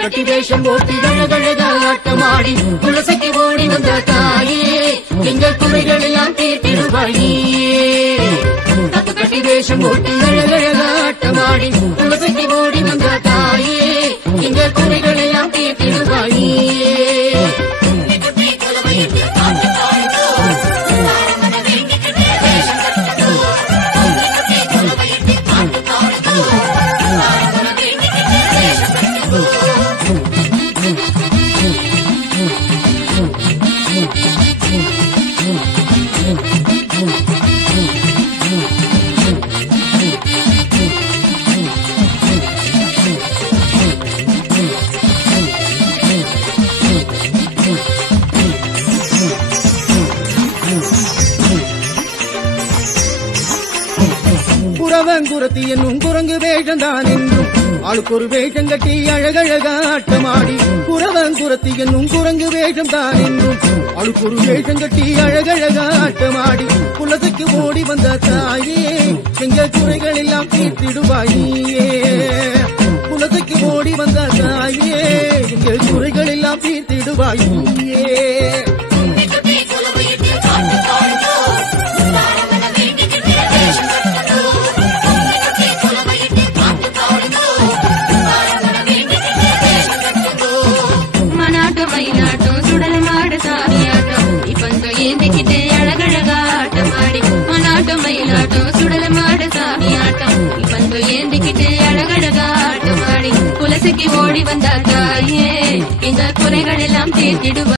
கட்டி வேஷம் போட்டு ஆட்டமாடி துளசிக்கு ஓடி வந்த தாயே எங்கள் குறைகள் எல்லாம் தீர்த்திடுவாயே. தப்பு கட்டி வேஷம் போட்டு ஆட்டமாடி துளசிக்கு ஓடி வந்த தாயே எங்கள் குறைகள் எல்லாம் தீர்த்திடுவாயே. குறவங்குரத்தி என்னும் குரங்கு வேஷம்தான் என்றும் ஆளுக்கு ஒரு வேஷம் கட்டி அழகழக ஆட்டமாடி. குறவங்குரத்தி என்னும் குரங்கு வேஷம்தான் என்றும் ஆளுக்கு ஒரு வேஷம் கட்டி அழகழக ஆட்டமாடி. குலத்துக்கு ஓடி வந்த தாயே எங்கள் குறைகள் எல்லாம் தீர்த்திடுவாயே. குலத்துக்கு ஓடி வந்த தாயே எங்கள் குறைகள் எல்லாம் தீர்த்திடுவாயே. மயிலாட்டம் சுடல மாடு சாமியாட்டம் இப்ப ஏந்திக்கிட்டு அழகழக ஆட்டமாடி. மனாட்டம் மயிலாட்டம் சுடல மாடு சாமியாட்டம் இப்ப ஏந்திக்கிட்டு அழகழக ஆட்டமாடி. குலசுக்கு ஓடி வந்த தாயே எங்கள் குறைகள் எல்லாம் தீர்த்திடுவாய்.